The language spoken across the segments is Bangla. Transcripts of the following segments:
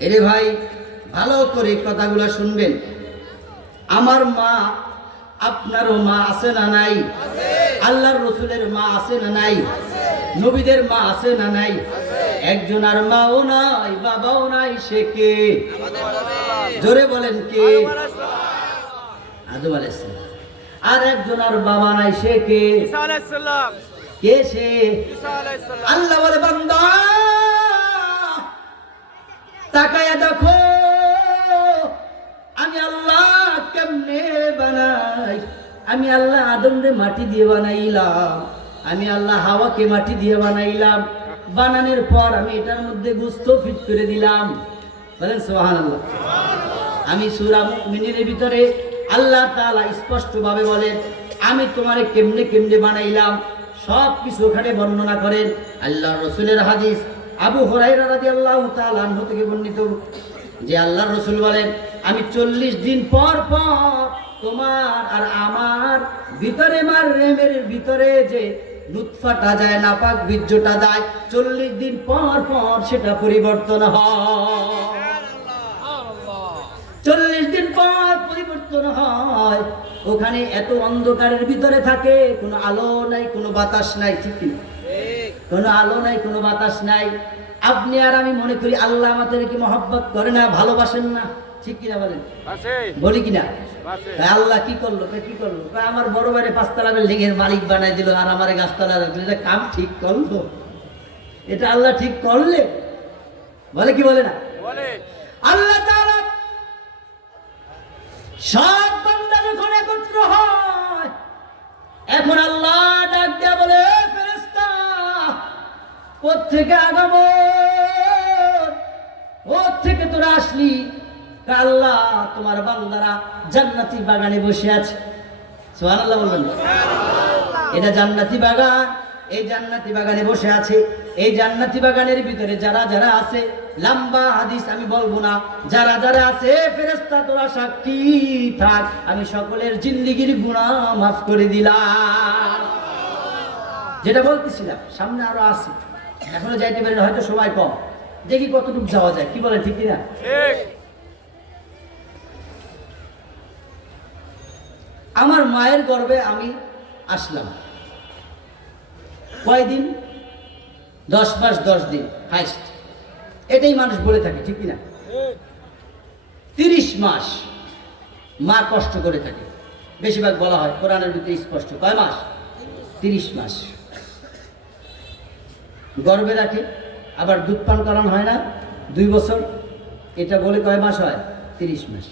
এরে ভাই ভালো করে কথাগুলো শুনবেন। আমার মা আপনারও মা আছে না নাই? আল্লাহর রসুলের মা আছে না নাই? নবীদের মা আছে না নাই? একজন আর মাও নাই বাবাও নাই সে কে? জোরে বলেন কে? আদম আলাইহিস আর একজন আর বাবা নাই সে কে? কে সে? আল্লাহ বলে বান্দা! তাকায়া দেখো, আমি আল্লাহ কেমনে বানাই? আমি আল্লাহ আদমরে মাটি দিয়ে বানাইলাম। আমি আল্লাহ হাওয়াকে মাটি দিয়ে বানাইলাম। বানানোর পর আমি এটার মধ্যে গুস্ত ফিট করে দিলাম। বলেন সোহান আল্লাহ আমি সুরা মিনির ভিতরে আল্লাহ তাআলা স্পষ্ট ভাবে বলেন, আমি তোমারে কেমনে কেমনে বানাইলাম? সব কিছু ওখানে বর্ণনা করেন। আল্লাহ রসুলের হাদিস আবু রাদিয়াল্লাহু তাআলা আনহু থেকে বর্ণিত যে আল্লাহ রসুল বলেন, আমি চল্লিশ দিন পর পর তোমার আর আমার ভিতরে মার রেমের ভিতরে যে লুৎফাটা যায়, নাপাক বীর্যটা যায়, চল্লিশ দিন পর পর সেটা পরিবর্তন হয়। চল্লিশ দিন পর পরিবর্তন হয়। ওখানে এত অন্ধকারের ভিতরে থাকে, কোনো আলো নাই, কোনো বাতাস নাই, ঠিক কিনা? কোনো আলো নাই কোনো বাতাস নাই। আপনি আর আমি মনে করি আল্লাহ আমাদেরকে মহব্বত করে না ভালোবাসেন না। ঠিক কিনা বলেন? বলি কিনা? আল্লাহ কি করল? কি করল? আমার বড় বাইরে পাঁচতলা বিল্ডিং এর মালিক বানাই দিল আর আমার গাছতলা রাখল। এটা কাম ঠিক করল? এটা আল্লাহ ঠিক করলে? বলে কি বলে না? বলে। আল্লাহ সব বান্দা যখন একত্র হয় এখন আল্লাহ ডাক দেয়া বলে "এ ফেরেশতা কোত্থেকে আগাবো? থেকে তোরা আসলি? আল্লাহ তোমার বান্দারা জান্নাতি বাগানে বসে আছে। সুবহানাল্লাহ এটা জান্নাতি বাগান, এই জান্নাতি বাগানে বসে আছে। এই জান্নাতি বাগানের ভিতরে যারা যারা আছে, লম্বা হাদিস আমি বলব না। যারা যারা আছে ফেরেস্তা তোরা সাক্ষী থাক। আমি সকলের জিন্দিগির গুণা মাফ করে দিলাম। যেটা বলতেছিলাম, সামনে আরও আছে। এখনও যাইতে পারি হয়তো সময় কম। দেখি কতটুকু যাওয়া যায় কি বলে ঠিক কিনা? আমার মায়ের গর্ভে আমি আসলাম। কয়দিন? দশ মাস দশ দিন হাইস্ট। এটাই মানুষ বলে থাকে ঠিক কিনা? তিরিশ মাস মা কষ্ট করে থাকে। বেশিরভাগ বলা হয় কোরআনের ভিতরে স্পষ্ট। কয় মাস? তিরিশ মাস। গর্বে রাখে, আবার দুধ পান করানো হয় না। দুই বছর, এটা বলে কয় মাস হয়? তিরিশ মাস,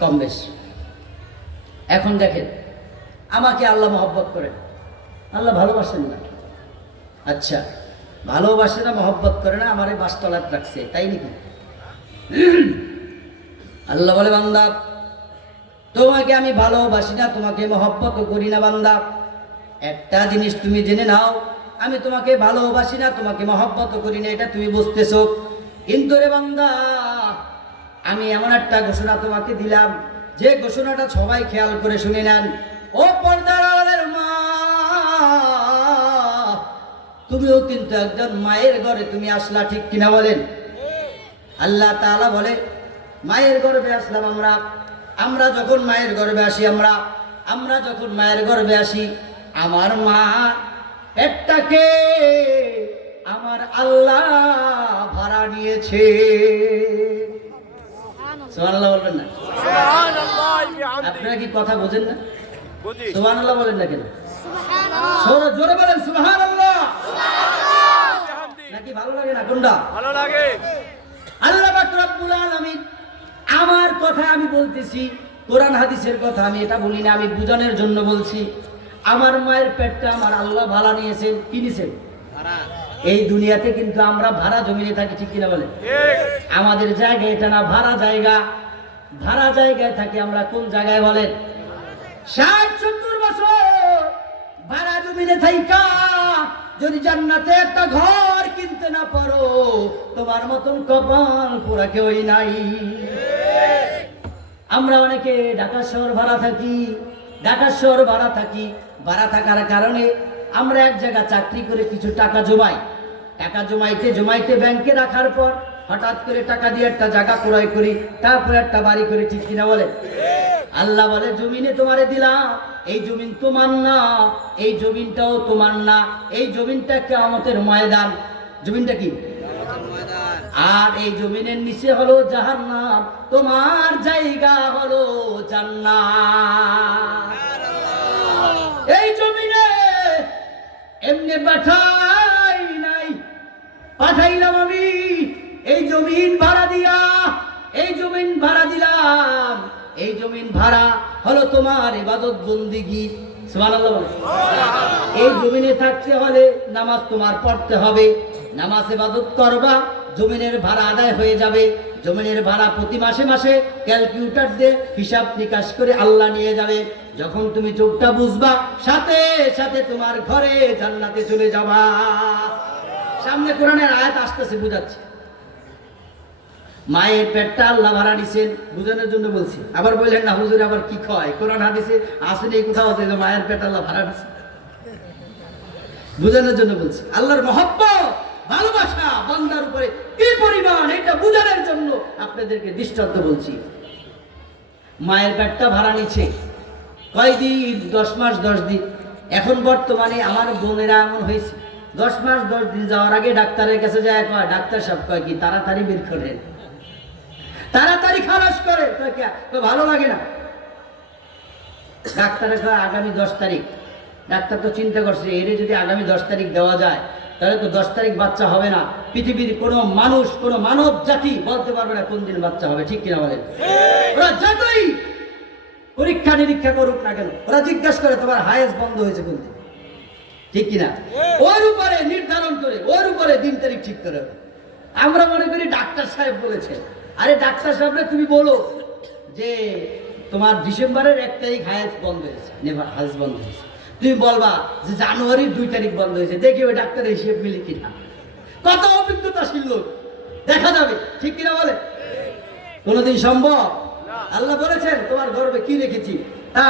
কম বেশ। এখন দেখেন, আমাকে আল্লাহ মহব্বত করেন। আল্লাহ ভালোবাসেন না। আচ্ছা ভালোবাসে না, মহব্বত করে না, আমার এই বাসতলাত রাখছে, তাই নাকি? আল্লাহ বলে, বান্দা, তোমাকে আমি ভালোবাসি না, তোমাকে মহব্বত করি না, বান্দা। একটা জিনিস তুমি জেনে নাও আমি তোমাকে ভালোবাসি না, তোমাকে মহব্বত করি না, এটা তুমি বুঝতেছো। কিন্তু রে বান্দা, আমি এমন একটা ঘোষণা তোমাকে দিলাম। যে ঘোষণাটা সবাই খেয়াল করে শুনে নেন। ও পর্দার মা, তুমিও কিন্তু একজন মায়ের ঘরে তুমি আসলা, ঠিক কিনা বলেন? আল্লাহ তাআলা বলে, মায়ের গর্ভে আসলাম আমরা। আমরা যখন মায়ের গর্ভে আসি, আমরা আমরা যখন মায়ের গর্ভে আসি, আমার মা পেটটাকে আমার আল্লাহ ভাড়া নিয়েছে। সুবহানাল্লাহ। বলবেন না? আপনারা কি কথা বোঝেন না? বুঝি। সুবহানাল্লাহ বলেন না কেন? জোরে জোরে বলেন সুবহানাল্লাহ। নাকি ভালো লাগে না কোনটা? ভালো লাগে। আল্লাহ পাক রব্বুল আলামিন আমার কথা আমি বলতেছি কোরআন হাদিসের কথা আমি এটা বলি না আমি বুঝানোর জন্য বলছি। আমার মায়ের পেটটা আমার আল্লাহ ভাড়া নিয়েছেন কি নিছেন এই দুনিয়াতে কিন্তু আমরা ভাড়া জমিনে থাকি ঠিক কিনা বলে আমাদের জায়গা এটা না ভাড়া জায়গা। ভাড়া জায়গায় থাকি আমরা কোন জায়গায় বলেন? ষাট সত্তর বছর ভাড়া জমিনে থাইকা যদি জান্নাতে একটা ঘর কিনতে না পারো তোমার মতন কপাল পোড়া কেউই নাই। আমরা অনেকে ঢাকা শহর ভাড়া থাকি ঢাকা শহর ভাড়া থাকি। ভাড়া থাকার কারণে আমরা এক জায়গা চাকরি করে কিছু টাকা জমাই। টাকা জমাইতে জমাইতে ব্যাংকে রাখার পর হঠাৎ করে টাকা দিয়ে একটা জায়গা ক্রয় করি, তারপরে একটা বাড়ি করে, ঠিক কিনা বলে আল্লাহ বলে, জমিনে তোমারে দিলাম, এই জমিন তোমার না, এই জমিনটাও তোমার না, এই জমিনটা কেমতের ময়দান। জমিনটা কি? আর এই জমিনের নিচে হলো জাহান্নাম, তোমার জায়গা হলো জান্নাত। এই জমিনে এমনি পাঠাই নাই। পাঠাইলাম আমি এই জমিন ভাড়া দিয়া এই জমিন ভাড়া দিলাম এই জমিন ভাড়া হলো তোমার ইবাদত বন্দিগি। এই জমিনে থাকতে হলে নামাজ তোমার পড়তে হবে নামাজ ইবাদত করবা জমিনের ভাড়া আদায় হয়ে যাবে। জমিনের ভাড়া প্রতি মাসে মাসে ক্যালকুলেটর দিয়ে হিসাব নিকাশ করে আল্লাহ নিয়ে যাবে। যখন তুমি চোখটা বুঝবা, সাথে সাথে তোমার ঘরে জান্নাতে চলে যাবা। সামনে কোরআনের আয়াত আসতেছে, বুঝাচ্ছে। মায়ের পেটটা আল্লাহ ভাড়া দিছেন বুঝানোর জন্য বলছি। আবার বললেন না, হুজুর, আবার কি কয়? কোরআন হাদিসে আসেন কোথাও যে মায়ের পেট আল্লাহ ভাড়া দিছে বুঝানোর জন্য বলছি। আল্লাহর মহব্বত! ভালোবাসা বান্দার উপরে কি পরিমাণ এটা বুঝানোর জন্য আপনাদেরকে দৃষ্টান্ত বলছি। মায়ের পেটটা ভাড়া নিচ্ছে। কয়দিন? দশ মাস, দশ দিন। এখন বর্তমানে আমার বোনেরা এমন হয়েছে। দশ মাস, দশ দিন যাওয়ার আগে ডাক্তারের কাছে যায়, কয়, ডাক্তার সব কয় কি, তাড়াতাড়ি বের করেন তাড়াতাড়ি খালাস করে? কয়, ভালো লাগে না। ডাক্তারের কয়, আগামী দশ তারিখ। ডাক্তার তো চিন্তা করছে, এর যদি আগামী দশ তারিখ দেওয়া যায় তাহলে তো দশ তারিখ বাচ্চা হবে না। পৃথিবীর কোনো মানুষ, কোনো মানব জাতি বলতে পারবে না কোন দিন বাচ্চা হবে, ঠিক কিনা বলেন? ওরা যতই পরীক্ষা নিরীক্ষা করুক না কেন, ওরা জিজ্ঞাসা করে তোমার হায়েস বন্ধ হয়েছে কোন দিন। ঠিক কিনা? ওর উপরে নির্ধারণ করে, ওর উপরে দিন তারিখ ঠিক করে আমরা মনে করি ডাক্তার সাহেব বলেছে। আরে ডাক্তার সাহেবরা তুমি বলো যে তোমার ডিসেম্বরের এক তারিখ হায়েস বন্ধ হয়েছে হায়েস বন্ধ হয়েছে। তুমি বলবা যে জানুয়ারির দুই তারিখ বন্ধ হয়েছে, দেখি ওই ডাক্তারের হিসেব মিলে কিনা। কত অভিজ্ঞতাশীল লোক দেখা যাবে, ঠিক কিনা বলে? কোনোদিন সম্ভব? আল্লাহ বলেছেন, তোমার গর্বে কি রেখেছি? তা।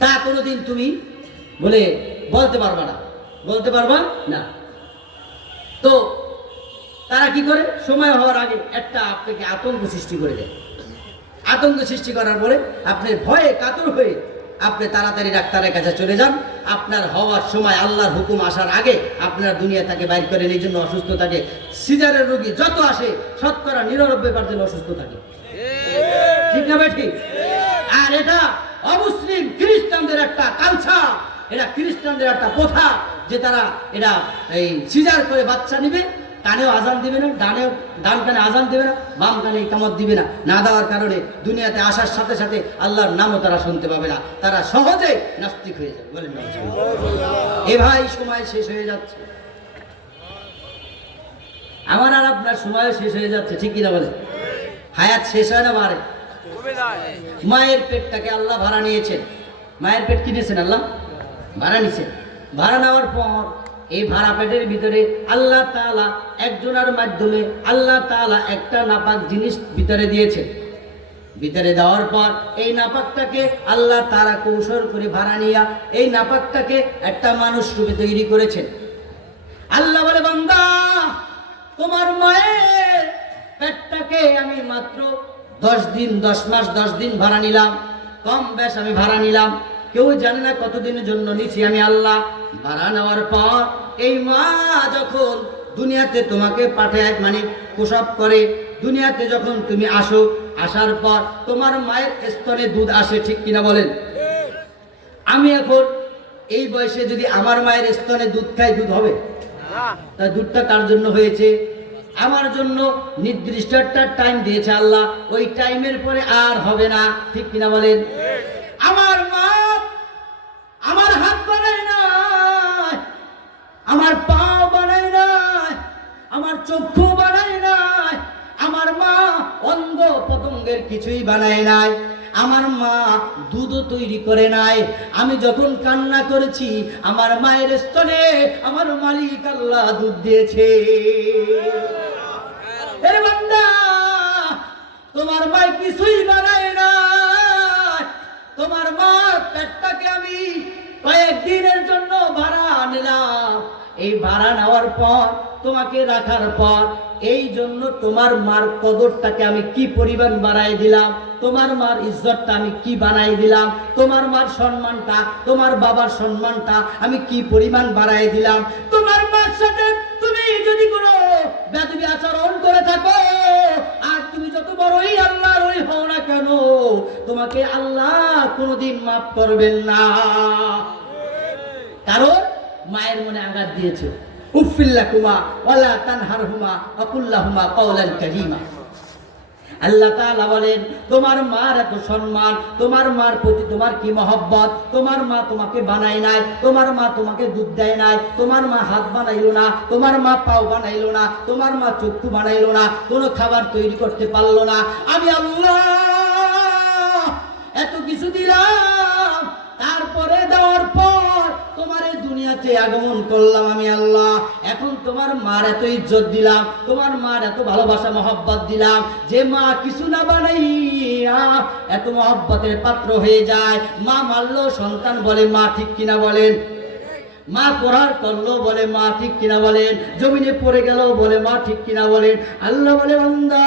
তা কোনোদিন তুমি বলে বলতে পারবা না। বলতে পারবা না। তো তারা কি করে? সময় হওয়ার আগে একটা আপনাকে আতঙ্ক সৃষ্টি করে দেয়। আতঙ্ক সৃষ্টি করার পরে আপনি ভয়ে কাতর হয়ে আপনি তাড়াতাড়ি ডাক্তারের কাছে চলে যান। আপনার হওয়ার সময় আল্লাহর হুকুম আসার আগে আপনার দুনিয়া তাকে বাইর করে এই জন্য অসুস্থ থাকে। সিজারের রোগী যত আসে, শতকরা নিরানব্বই পার্সেন্ট অসুস্থ থাকে। ঠিক না ভাই আর এটা অমুসলিম খ্রিস্টানদের একটা কালচার এটা খ্রিস্টানদের একটা প্রথা যে তারা এটা এই সিজার করে বাচ্চা নিবে। কানেও আজান দিবে না, ডানেও, ডান কানে আজান দিবে না, বাম কানে কামত দিবে না। না দেওয়ার কারণে দুনিয়াতে আসার সাথে সাথে আল্লাহর নামও তারা শুনতে পাবে না। তারা সহজে নাস্তিক হয়ে যাবে। বলেন এ ভাই, সময় শেষ হয়ে যাচ্ছে। আমার আর আপনার সময় শেষ হয়ে যাচ্ছে, ঠিক কিনা বলে হায়াত শেষ হয় না মারে? মায়ের পেটটাকে আল্লাহ ভাড়া নিয়েছেন। মায়ের পেট কিনেছেন আল্লাহ? ভাড়া নিছেন ভাড়া নেওয়ার পর এই ভাড়া পেটের ভিতরে আল্লাহ তাআলা একজনের মাধ্যমে আল্লাহ তাআলা একটা নাপাক জিনিস ভিতরে দিয়েছে। ভিতরে দেওয়ার পর এই নাপাকটাকে আল্লাহ তারা কৌশল করে ভাড়া নিয়া এই নাপাকটাকে একটা মানুষ রূপে তৈরি করেছেন। আল্লাহ বলে, বান্দা, তোমার মায়ের পেটটাকে আমি মাত্র দশ দিন, দশ মাস, দশ দিন ভাড়া নিলাম। কম বেশ আমি ভাড়া নিলাম। কেউ জানে না কতদিনের জন্য নিছি আমি আল্লাহ। ভাড়া নেওয়ার পর এই মা যখন দুনিয়াতে তোমাকে পাঠায় মানে প্রসব করে, দুনিয়াতে যখন তুমি আসো, আসার পর তোমার মায়ের স্তনে দুধ আসে, ঠিক কিনা বলেন? আমি এখন এই বয়সে যদি আমার মায়ের স্তনে দুধ খাই, দুধ হবে? তা দুধটা কার জন্য হয়েছে? আমার জন্য নির্দিষ্ট একটা টাইম দিয়েছে আল্লাহ। ওই টাইমের পরে আর হবে না, ঠিক কিনা বলেন? বানায় নাই, আমার মা দুধও তৈরি করে নাই। আমি যখন কান্না করেছি, আমার মায়ের স্তনে আমার মালিক আল্লাহ দুধ দিয়েছে। তোমার মা কিছুই বানায় না তোমার মা পেটটাকে আমি কয়েকদিনের জন্য ভাড়া নিলাম। এই ভাড়া নেওয়ার পর, তোমাকে রাখার পর এই জন্য তোমার মার কদরটাকে আমি কি পরিমাণ বাড়াই দিলাম? তোমার মার ইজ্জতটা আমি কি বানাই দিলাম? তোমার মার সম্মানটা, তোমার বাবার সম্মানটা আমি কি পরিমাণ বাড়াই দিলাম? তোমার মার সাথে তুমি যদি কোনো বেদবি আচরণ করে থাকো, আর তুমি যত বড়ই আল্লাহর ওই হও না কেন, তোমাকে আল্লাহ কোনোদিন মাফ করবেন না। কারণ মায়ের মনে আঘাত দিয়েছে। উফিল্লাকুমা ওয়ালা তানহারহুমা আকুল্লাহুমা কারীমা। আল্লাহ বলেন, তোমার মার এত সম্মান, তোমার মার প্রতি তোমার কি মহব্বত? তোমার মা তোমাকে নাই, তোমার মা তোমাকে দুধ দেয় নাই, তোমার মা হাত বানাইলো না, তোমার মা পাও বানাইলো না, তোমার মা চক্ষু বানাইলো না, কোনো খাবার তৈরি করতে পারল না। আমি আল্লাহ এত কিছু দিলাম, তারপরে দেওয়ার পর দুনিয়াতে আগমন করলাম আমি আল্লাহ। এখন তোমার মার এত ইজ্জত দিলাম, তোমার মার এত ভালোবাসা, মহব্বত দিলাম। যে মা কিছু না বানাইয়া এত মহব্বতের পাত্র হয়ে যায়। মা মারলো, সন্তান বলে, মা ঠিক কিনা বলেন? মা পড়ার করল বলে, মা ঠিক কিনা বলেন? জমিনে পড়ে গেল বলে, মা ঠিক কিনা বলেন? আল্লাহ বলে, বান্দা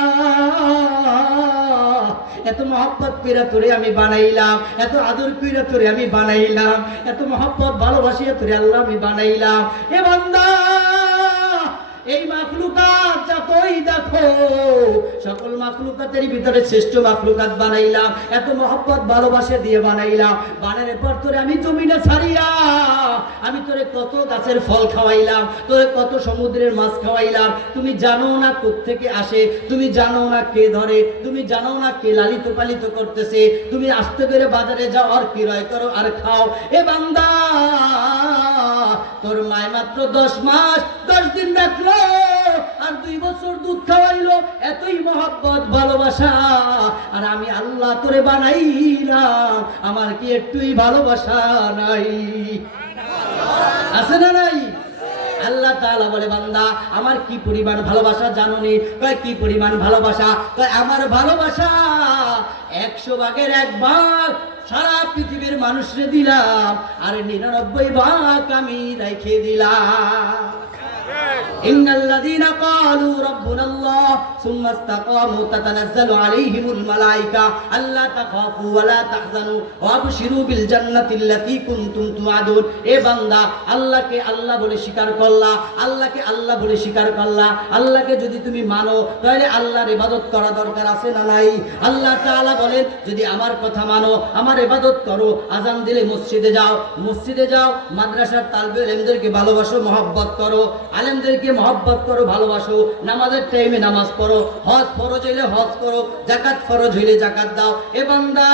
এত মহব্বত পীড়া তোরে আমি বানাইলাম, এত আদর পীড়া তোরে আমি বানাইলাম, এত মহব্বত ভালোবাসিয়া তোরে আল্লাহ আমি বানাইলাম। এ বান্দা, এই মাখলুকাত যতই দেখো সকল মাখলুকাতের ভিতরে শ্রেষ্ঠ মাখলুকাত বানাইলাম। এত মহব্বত, ভালোবাসা দিয়ে বানাইলাম। বানানোর পর তোরে আমি জমিনে ছাড়িয়া, আমি তোরে কত গাছের ফল খাওয়াইলাম, তোরে কত সমুদ্রের মাছ খাওয়াইলাম। তুমি জানো না থেকে আসে, তুমি জানো না কে ধরে, তুমি জানো না কে লালিত পালিত করতেছে। তুমি আসতে করে বাজারে যাও, আর কিরয় করো, আর খাও। এ বান্দা, তোর মায় মাত্র দশ মাস, দশ দিন রাখল। আর দুই বছর দুধ খাওয়াইলো, এতই মহব্বত, ভালোবাসা। আর আমি আল্লাহ তোরে বানাইলাম, আমার কি একটুই ভালোবাসা নাই? আছে না নাই? আল্লাহ তাআলা বলে, বান্দা, আমার কি পরিমাণ ভালোবাসা জানো নি কয়, কি পরিমাণ ভালোবাসা? কয়, আমার ভালোবাসা একশো ভাগের এক ভাগ সারা পৃথিবীর মানুষরে দিলাম, আর নিরানব্বই ভাগ আমি রেখে দিলাম। যদি তুমি মানো, তাহলে আল্লাহর ইবাদত করা দরকার আছে না নাই? আল্লাহ তাআলা বলেন, যদি আমার কথা মানো, আমার ইবাদত করো, আজান দিলে মসজিদে যাও মসজিদে যাও, মাদ্রাসার তালবে এলেমদেরকে ভালোবাসো, মহব্বত করো, আলেমদেরকে মহব্বত করো, ভালোবাসো। নামাজের টাইমে নামাজ পড়ো। হজ ফরজ হইলে হজ করো, জাকাত ফরজ হইলে জাকাত দাও। এ বান্দা,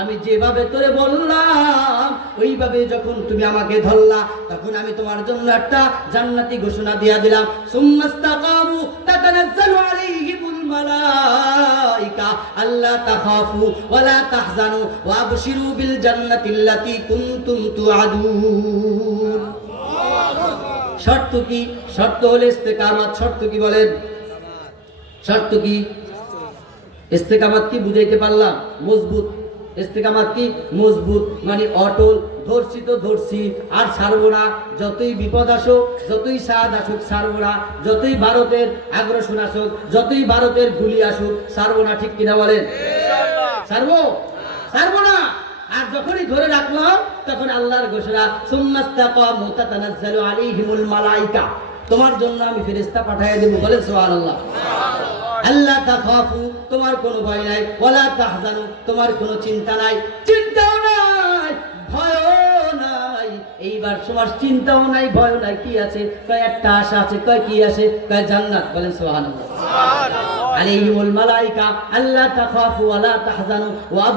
আমি যেভাবে তোরে বললাম, ওইভাবে যখন তুমি আমাকে ধরলা, তখন আমি তোমার জন্য একটা জান্নাতি ঘোষণা দিয়া দিলাম। সুম্মাস্তাকামু তাতানাজ্জালু আলাইহিমুল মালাইকা, আল্লা তাখাফু ওয়ালা তাহজানু ওয়াবশিরু বিল জান্নাতিল্লাতী কুনতুম তুআদুন। শর্ত কি? শর্ত হলে ইস্তেকামাত। শর্ত কি বলেন? শর্ত কি? ইস্তেকামাত কি বুঝাইতে পারলাম? মজবুত। ইস্তেকামাত কি? মজবুত। মানে অটল ধরছি তো ধরছি আর ছাড়বো না। যতই বিপদ আসুক যতই সাদ আসুক ছাড়বো না। যতই ভারতের আগ্রাসন আসুক যতই ভারতের গুলি আসুক ছাড়বো না। ঠিক কিনা বলেন? ছাড়বো? ছাড়বো না। আর যখনই ধরে রাখলাম তখন আল্লাহর ঘোষণা সুম্মাস্তাকামু তাতানাজ্জালু আলাইহিমুল মালাইকা। তোমার জন্য আমি ফেরেশতা পাঠিয়ে দেব বলেন সুবহানাল্লাহ। আল্লাহ তাখাফু, তোমার কোনো ভয় নাই। ওয়ালা তাহজানু, তোমার কোনো চিন্তা নাই। চিন্তাও নাই, ভয়ও নাই। এইবার তোমার চিন্তাও নাই ভয় নাই, কি আছে? কয় একটা আশা আছে, কয় কি আছে? কয় জান্নাত, বলেন সুবহানাল্লাহ। আলাইহিমুল মালাইকা, আল্লা তাখাফু ওয়া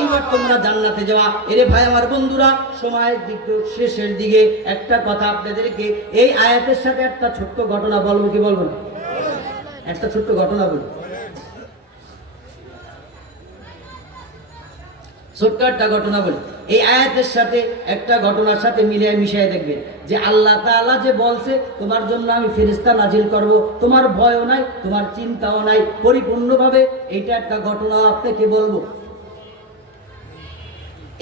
এইবার তোমরা জান্নাতে যাওয়া। এরে ভাই আমার বন্ধুরা সময়ের দিক শেষের দিকে একটা কথা আপনাদেরকে, এই আয়াতের সাথে একটা ছোট্ট ঘটনা বলব, কি বলব না? একটা ছোট্ট ঘটনা বলি। ছোট্ট একটা ঘটনা বলি। এই আয়াতের সাথে একটা ঘটনার সাথে মিলিয়ে মিশিয়ে দেখবেন যে আল্লাহ তাআলা যে বলছে, তোমার জন্য আমি ফেরিস্তা নাজিল করব। তোমার ভয়ও নাই, তোমার চিন্তাও নাই। পরিপূর্ণভাবে এইটা একটা ঘটনা আপনাকে বলব।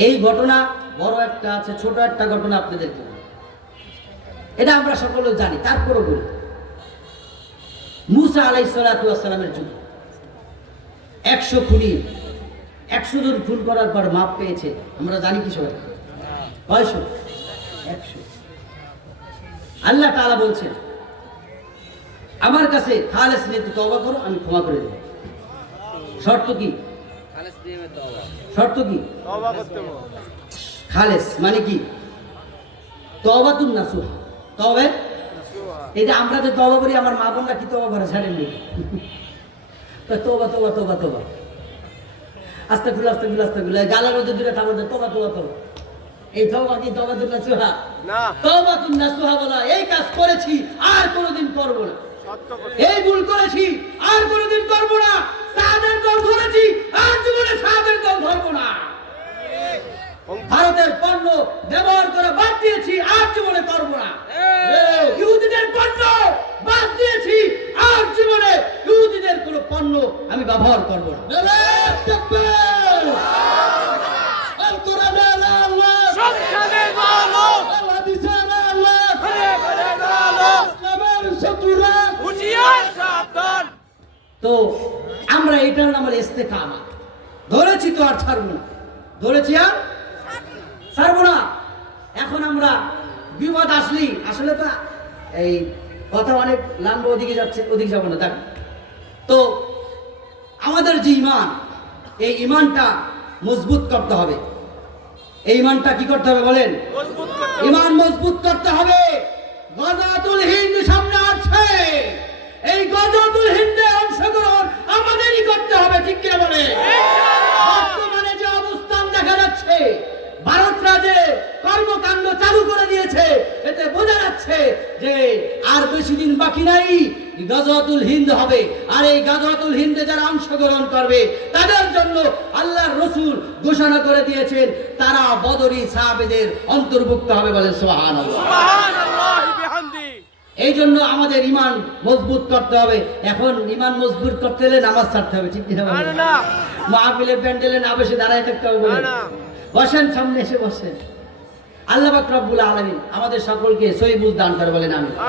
এই ঘটনা বড় একটা আছে, ছোট একটা ঘটনা আপনাদেরকে। এটা আমরা সকলে জানি তারপরে বলি। মুসা আলাই সালামের যুগ। একশো খুনি একশো জন খুন করার পর মাপ পেয়েছে। আমরা জানি কি সবাই। কয়শো? একশো। আল্লাহ তাআলা বলছেন আমার কাছে খালেস নিয়ে তবা করো আমি ক্ষমা করে দেবো। শর্ত কি? শর্ত কি? তওবা করতে হবে। খালেস মানে কি? তবাতুন নাসুহ। তবে এই যে আমরা যে তবা করি আমার মা বোনরা কি তবা করে? ছাড়েন নি তো তোবা তোবা তোবা তোবা আস্তে খুলে আস্তে খুলে আস্তে খুলে গালার মধ্যে দূরে থাকো যে তোবা তোবা তোবা এই তবা কি তবা তুন নাসুহা না। তবা তুন নাসুহা বলা? এই কাজ করেছি আর কোনোদিন করব না। এই ভুল করেছি আর কোনোদিন করব না। সাহাবের দল ধরেছি আর জীবনে সাহাবের দল ধরবো না। ভারতের পণ্য ব্যবহার করে বাদ দিয়েছি আর জীবনে করব না। ইহুদিদের পণ্য বাদ দিয়েছি আর জীবনে ইহুদিদের কোনো পণ্য আমি ব্যবহার করব না। হলো ইস্তেকামা ধরেছি তো আর ছাড়বো না। ধরেছি আর ছাড়বো না। এখন আমরা বিপদ আসলেই আসলে তো এই কথা অনেক লাম্ব ওদিকে যাচ্ছে ওদিকে যাব না দেখ। তো আমাদের যে ইমান এই ইমানটা মজবুত করতে হবে। এই ইমানটা কি করতে হবে বলেন। ইমান মজবুত করতে হবে। গজাতুল হিন্দ সামনে আছে। এই গজাতুল হিন্দে অংশগ্রহণ আমাদেরই করতে হবে, ঠিক কিনা বলে? বর্তমানে যে অবস্থান দেখা যাচ্ছে ভারতরা যে কর্মকাণ্ড চালু করে দিয়েছে। এতে বোঝা যাচ্ছে যে আর বেশি দিন বাকি নাই, গজওয়াতুল হিন্দ হবে। আর এই গজওয়াতুল হিন্দে যারা অংশগ্রহণ করবে, তাদের জন্য আল্লাহর রসুল ঘোষণা করে দিয়েছেন, তারা বদরি সাহাবেদের অন্তর্ভুক্ত হবে বলে বিহামদি এই জন্য আমাদের ইমান মজবুত করতে হবে। এখন ইমান মজবুত করতে হলে নামাজ ছাড়তে হবে ঠিক কিনা। মাহফিলের প্যান্ডেলে না বসে দাঁড়ায় থাকতে হবে। বসেন সামনে এসে বসেন। আল্লাহ রব্বুল আলামিন আমাদের সকলকে সহিবুজ দান করে বলেন আমি